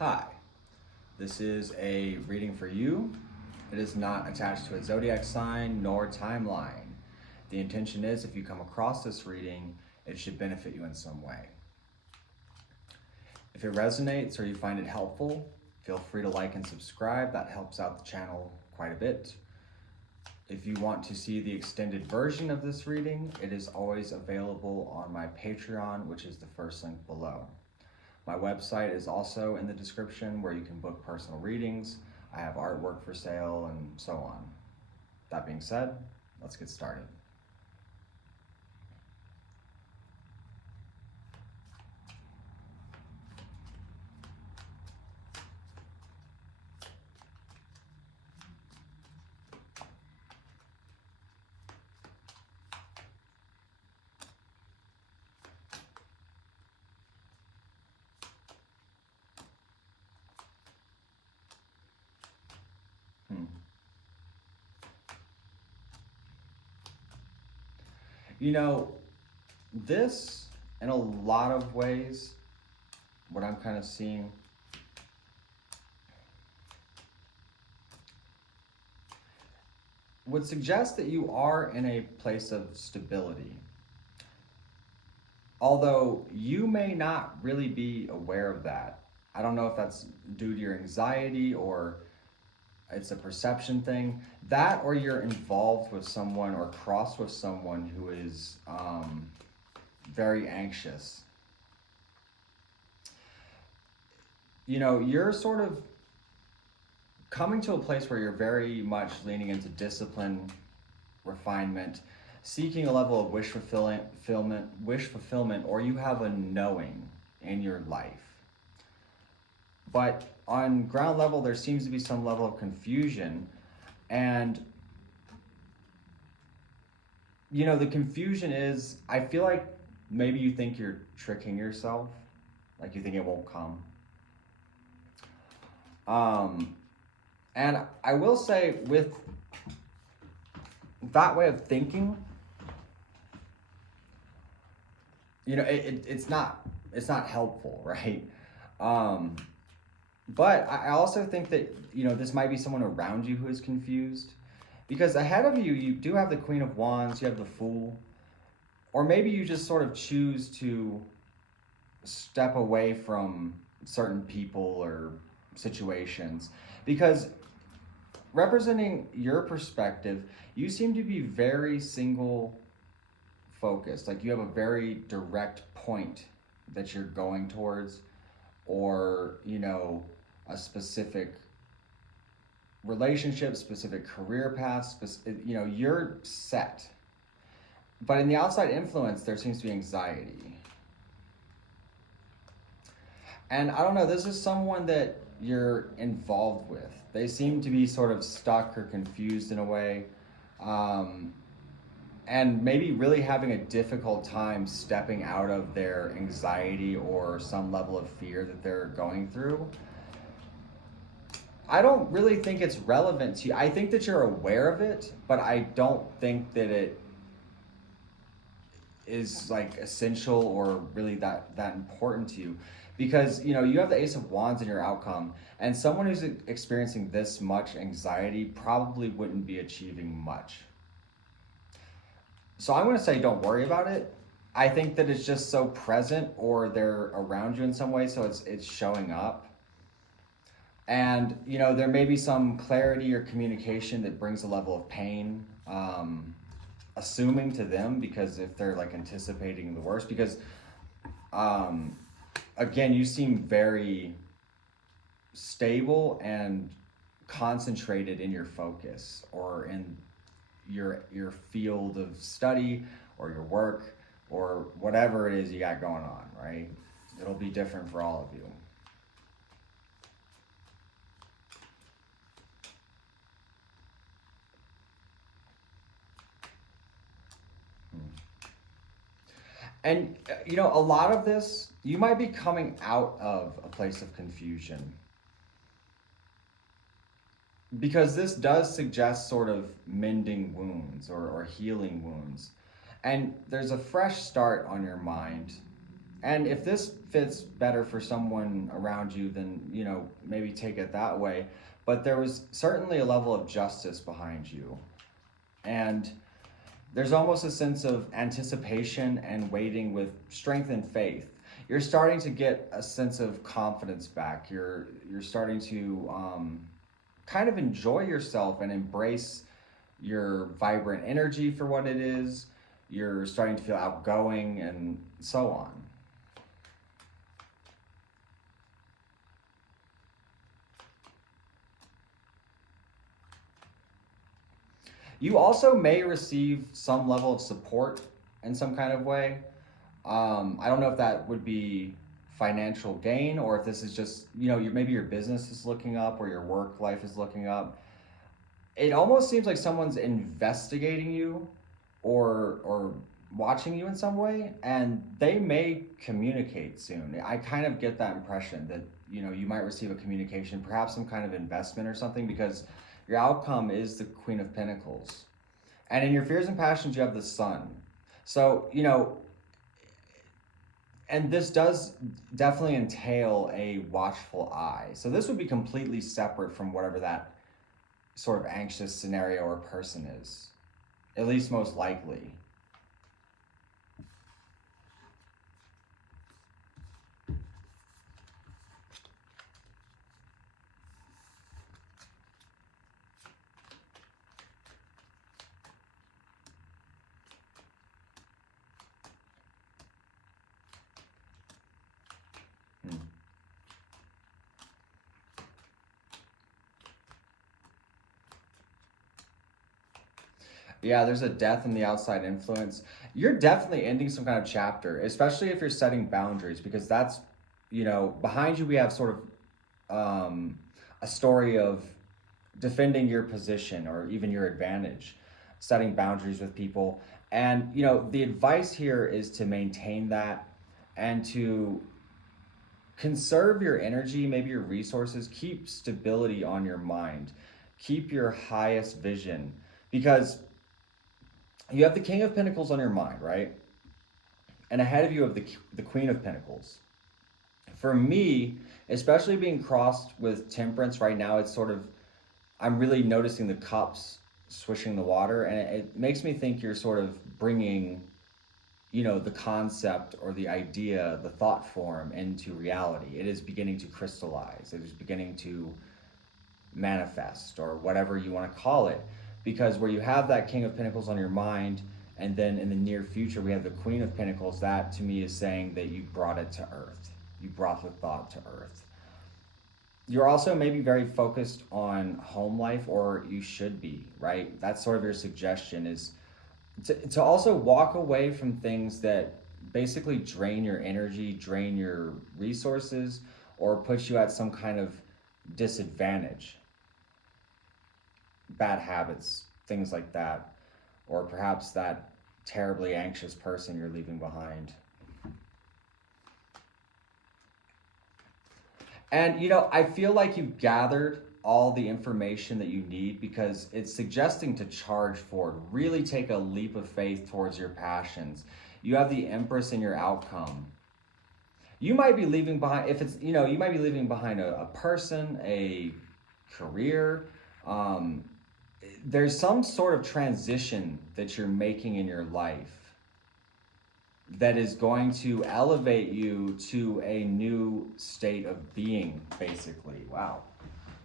Hi, this is a reading for you. It is not attached to a zodiac sign nor timeline. The intention is if you come across this reading, it should benefit you in some way. If it resonates or you find it helpful, feel free to like and subscribe. That helps out the channel quite a bit. If you want to see the extended version of this reading, it is always available on my Patreon, which is the first link below. My website is also in the description where you can book personal readings. I have artwork for sale and so on. That being said, let's get started. You know, this, in a lot of ways, what I'm kind of seeing, would suggest that you are in a place of stability. Although you may not really be aware of that. I don't know if that's due to your anxiety or it's a perception thing. That or you're involved with someone or crossed with someone who is very anxious. You know, you're sort of coming to a place where you're very much leaning into discipline, refinement, seeking a level of wish fulfillment, or you have a knowing in your life. But on ground level, there seems to be some level of confusion. And, you know, the confusion is, I feel like maybe you think you're tricking yourself. Like you think it won't come. And I will say with that way of thinking, you know, it's not helpful, right? But I also think that, you know, this might be someone around you who is confused. Because ahead of you, you do have the Queen of Wands, you have the Fool. Or maybe you just sort of choose to step away from certain people or situations. Because representing your perspective, you seem to be very single focused. Like you have a very direct point that you're going towards, or, you know, a specific relationship, specific career path, you know, you're set. But in the outside influence, there seems to be anxiety. And I don't know, this is someone that you're involved with. They seem to be sort of stuck or confused in a way. And maybe really having a difficult time stepping out of their anxiety or some level of fear that they're going through. I don't really think it's relevant to you. I think that you're aware of it, but I don't think that it is like essential or really that important to you. Because, you know, you have the Ace of Wands in your outcome, and someone who's experiencing this much anxiety probably wouldn't be achieving much. So I'm going to say don't worry about it. I think that it's just so present, or they're around you in some way, so it's showing up. And, you know, there may be some clarity or communication that brings a level of pain, assuming to them, because if they're like anticipating the worst, because, again, you seem very stable and concentrated in your focus or in your field of study or your work or whatever it is you got going on, right? It'll be different for all of you. And, you know, a lot of this, you might be coming out of a place of confusion. Because this does suggest sort of mending wounds or healing wounds. And there's a fresh start on your mind. And if this fits better for someone around you, then, you know, maybe take it that way. But there was certainly a level of justice behind you. And there's almost a sense of anticipation and waiting with strength and faith. You're starting to get a sense of confidence back. You're starting to kind of enjoy yourself and embrace your vibrant energy for what it is. You're starting to feel outgoing and so on. You also may receive some level of support in some kind of way. I don't know if that would be financial gain or if this is just, you know, maybe your business is looking up or your work life is looking up. It almost seems like someone's investigating you or watching you in some way, and they may communicate soon. I kind of get that impression that, you know, you might receive a communication, perhaps some kind of investment or something, because your outcome is the Queen of Pentacles. And in your fears and passions, you have the Sun. So, you know, and this does definitely entail a watchful eye. So this would be completely separate from whatever that sort of anxious scenario or person is, at least most likely. Yeah, there's a death in the outside influence. You're definitely ending some kind of chapter, especially if you're setting boundaries, because that's, you know, behind you we have sort of a story of defending your position or even your advantage, setting boundaries with people. And, you know, the advice here is to maintain that and to conserve your energy, maybe your resources, keep stability on your mind, keep your highest vision, because you have the King of Pentacles on your mind, right? And ahead of you have the Queen of Pentacles. For me, especially being crossed with Temperance right now, it's sort of, I'm really noticing the cups swishing the water, and it makes me think you're sort of bringing, you know, the concept or the idea, the thought form into reality. It is beginning to crystallize. It is beginning to manifest, or whatever you want to call it. Because where you have that King of Pentacles on your mind, and then in the near future we have the Queen of Pentacles, that to me is saying that you brought it to earth. You brought the thought to earth. You're also maybe very focused on home life, or you should be, right? That's sort of your suggestion, is to also walk away from things that basically drain your energy, drain your resources, or put you at some kind of disadvantage. Bad habits, things like that, or perhaps that terribly anxious person you're leaving behind. And, you know, I feel like you've gathered all the information that you need, because it's suggesting to charge forward, really take a leap of faith towards your passions. You have the Empress in your outcome. You might be leaving behind, if it's, you know, you might be leaving behind a person, a career. There's some sort of transition that you're making in your life that is going to elevate you to a new state of being, basically. Wow.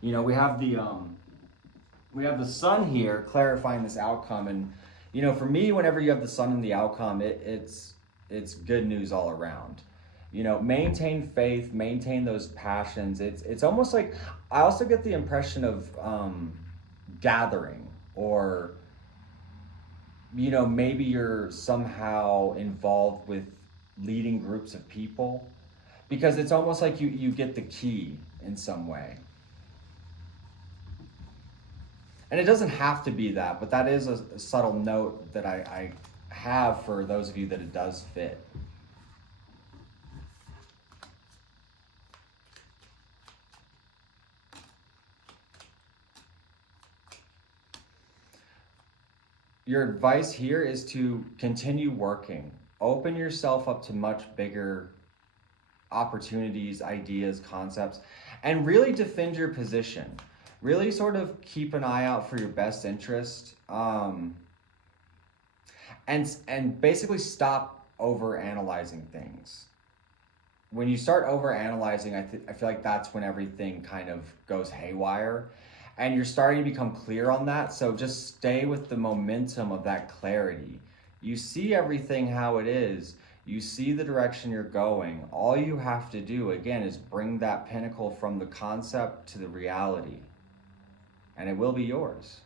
You know, we have the Sun here clarifying this outcome, and, you know, for me, whenever you have the Sun in the outcome, it's good news all around. You know, maintain faith, maintain those passions. It's almost like, I also get the impression of gathering, or, you know, maybe you're somehow involved with leading groups of people, because it's almost like you get the key in some way. And it doesn't have to be that, but that is a subtle note that I have for those of you that it does fit. Your advice here is to continue working. Open yourself up to much bigger opportunities, ideas, concepts, and really defend your position. Really sort of keep an eye out for your best interest, and basically stop over analyzing things. When you start over analyzing, I feel like that's when everything kind of goes haywire, and you're starting to become clear on that. So just stay with the momentum of that clarity. You see everything how it is. You see the direction you're going. All you have to do, again, is bring that pinnacle from the concept to the reality, and it will be yours.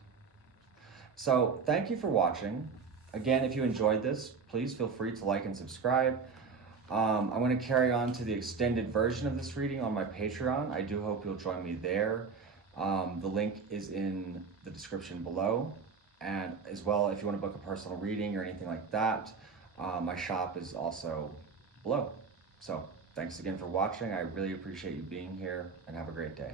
So thank you for watching. Again, if you enjoyed this, please feel free to like and subscribe. I'm going to carry on to the extended version of this reading on my Patreon. I do hope you'll join me there. The link is in the description below. And as well, if you want to book a personal reading or anything like that, my shop is also below. So thanks again for watching. I really appreciate you being here, and have a great day.